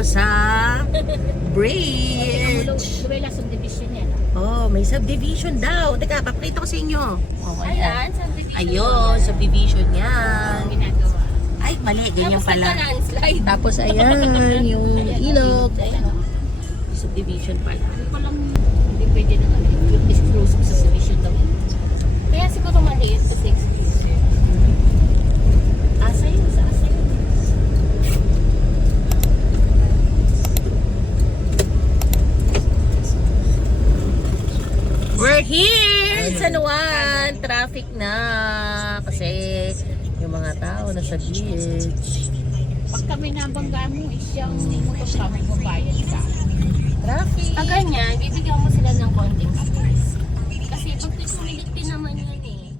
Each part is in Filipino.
tayo sa bridge. Duwela subdivision yan. Oh, may subdivision daw. Teka, papakita ko sa inyo. Oh, Ayan, subdivision. Ayun, subdivision yan. Ginagawa. Ay, mali. Ganyan Tapos pala. nagka-landslide. Tapos ayan, yung ilog. Ayan. Subdivision pala. Ano pa lang, hindi pwede na exclusive subdivision daw. Kaya siguro maliit kasi exclusive. Asa yun, sa asa yun. We're here! San Juan! Traffic na. Kasi yung mga tao nasa beach. Pag kami nabangga mo, isyang motor ka, may mabayad ka. Traffic! Pag ganyan, bibigyan mo sila ng konting space. Kasi pag tumilit din naman yan eh.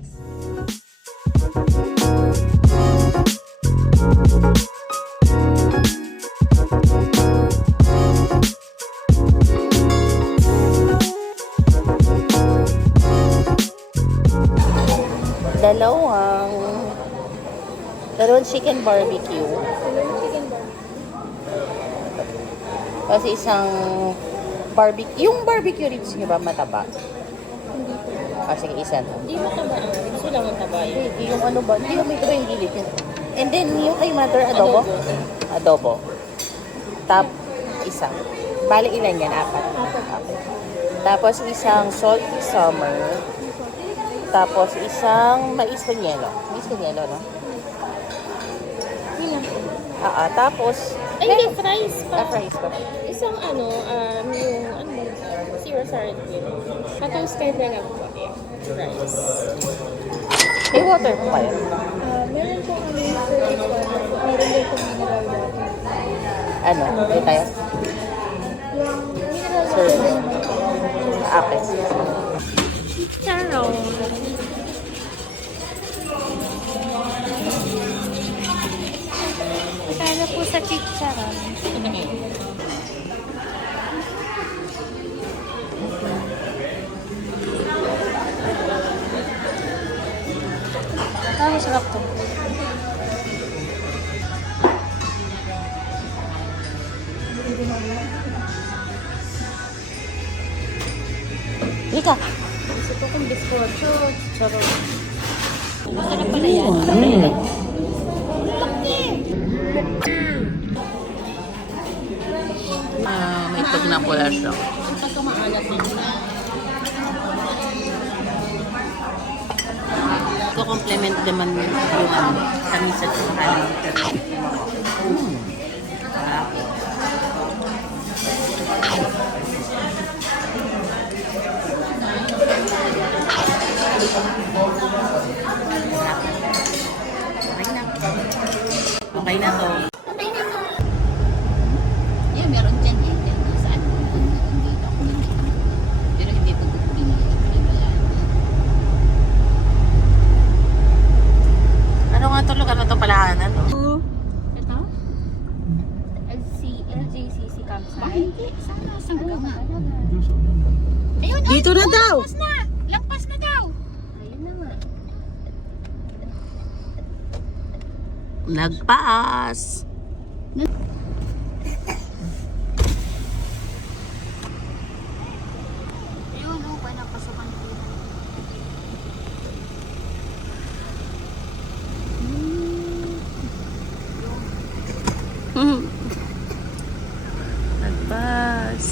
Dalawang chicken barbecue. Kasi isang barbecue. Yung barbecue ribs nyo ba mataba? Hindi po. Sige, isa na. Hindi mo taba. Gusto lang ang taba yun. Yung ano ba? Hindi may taba yung gilid yun. And then yung kay mother, adobo? Adobo. Tap, isa. Bali ilan yan? Apat. Tapos isang salty summer. Tapos isang mais con yelo. Mais con yelo, no? Yun lang. Tapos... Ay, hindi, fries pa. Fries pa. Isang yung, zero sour cream. Matong sky na lang po. Fries. May water pa kayo? Meron po kami service water. Meron din po mineral water. Ano? Hindi tayo? Yung mineral water Service. din naman po. Apes. Chicharron. Kaya po sa chicharon. Masarap to. Lika. Gusto ko kong biskotso, chicharon. Masarap pala yan. May tag na pula siya. Pag kumaalat din. Ito complement naman yung kami sa tsakahan. Okay na to. Yeah, meron dyan eh. Saan? Dito. Pero hindi po pinili. Ano nga to? Ano to palahanan? Ito? LJCC campsite? Hindi. Sana. Saan nga? Ayun, Dito na daw! Lagpas na! Lagpas na daw! Ayun na nga. Nagpaas! Ayun, pa napasukan ko. Nagpaas!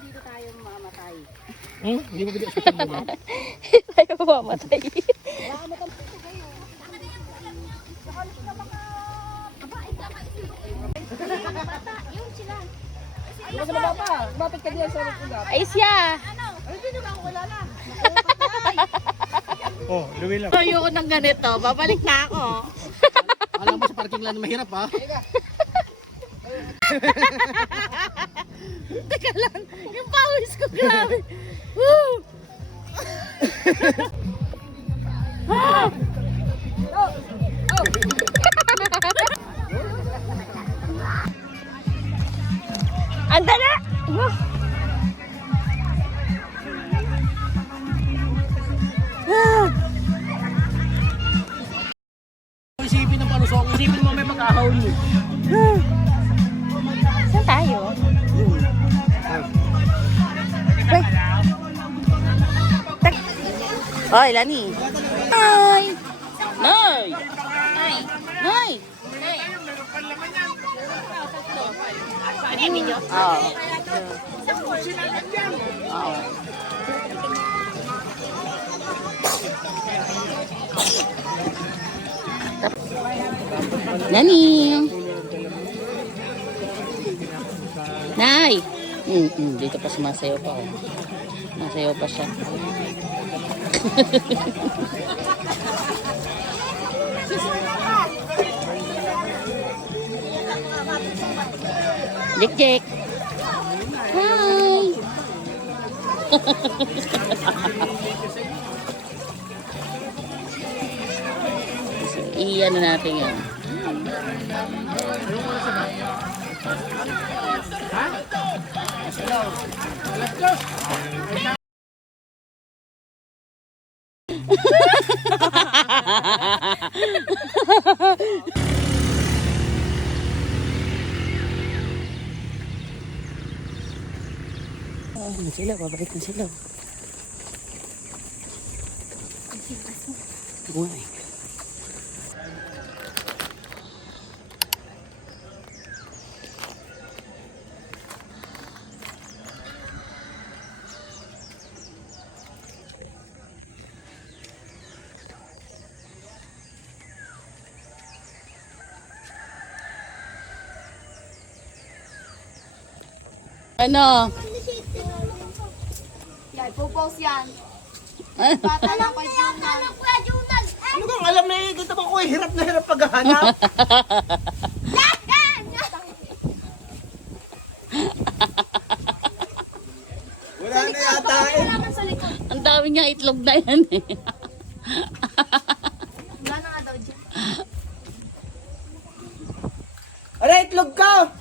Dito tayo mamatay. Hindi mo pwede sa mo. Tayo mamatay. Yun sila. Ano sa baba? Bakit ka diyan sa rugap? Ay siya! Ay, hindi naman ako wala na. Oh, luwi lang. Ayoko ng ganito. Babalik na ako. Alam mo sa parking lang na mahirap ha. Teka lang, yung pawis ko grabe. Woo! Anda na! Isipin ng palusok, isipin mo may mag-ahon mo. Saan tayo? Oy, Lani. Nay! Nay! Nay! Oo. Oo. Nani! Nay! Dito pa sumasayaw pa. Oh. Masayaw pa siya. Jek Jek. Hi. Iyan na natin yan. Na sila, babalik na sila. Buhay. Ano? Yan, pupost yan. Bata lang kay Junal. Ano kang alam na eh, dito ba ko hirap na hirap paghahanap? Wala na yata eh. Ang dami niyang itlog na yan eh. Wala na nga daw dyan. Aray, itlog ka!